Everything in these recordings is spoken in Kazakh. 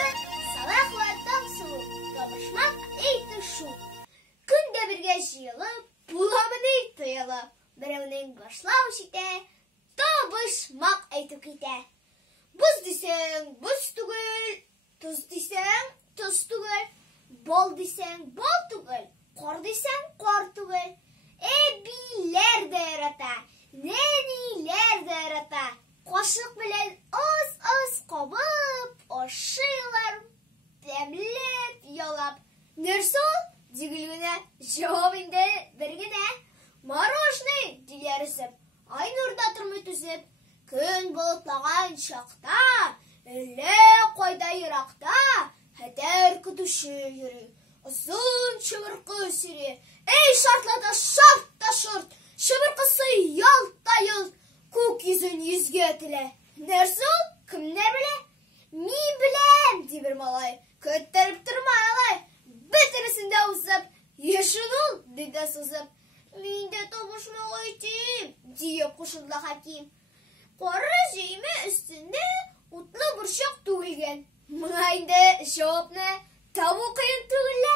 Аты Салах ва Тамсу, табышмак әйті шу. Күнде бірге жиылып, буламын ей тыйылып. Біреуінің башлау шите, табышмак әйтіп кете. Бұз десең, бұз түгіл, тұз десең, тұз түгіл, бол десең, бол түгіл, қор десең, қор түгіл. Билер де ярата, нәнилер де ярата. Қошық білен ұз қобып, ошылар, дәмлеп, ялап. Нәрсі ол? Дегілгіне жауап инде біргіне. Мороженый дилерісіп, ай нұрда тұрмай түсіп, күн бұлытлаған шақта, әлі қойда ирақта, хәтер күтуші жүрі, ұзын шыбырқы сүре. Ей шартлада шарт та шырт, шыбырқысы ялт та ялт, көк yüzün yüzге тілі. Нәрсі ол? Кімнер біле? Мен білем, дебір малай, көттіріп тұрмай алай, бітірісінде ұзып, ешін ол, деді сызып. Мен де табышмақ өйтім, дейіп құшынла хаким. Қоры жейме үстінде ұтлы бұршақ төгілген. Мұнайынды жауапны табу қиын түгілі.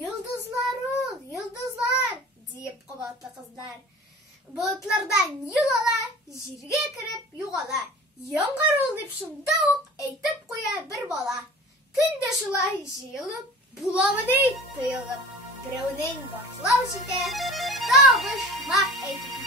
Йылдызлар ол, йылдызлар, дейіп қыбатлы қыздар. Бұлытлардан юғала, жерге кіріп юғала. Яңғар ол деп шында оқ әйтіп қоя бір бала. Күнде шылай жиылып, буламы дейіп тыйылып. Біреуінің башлау жете, табышмақ әйтіп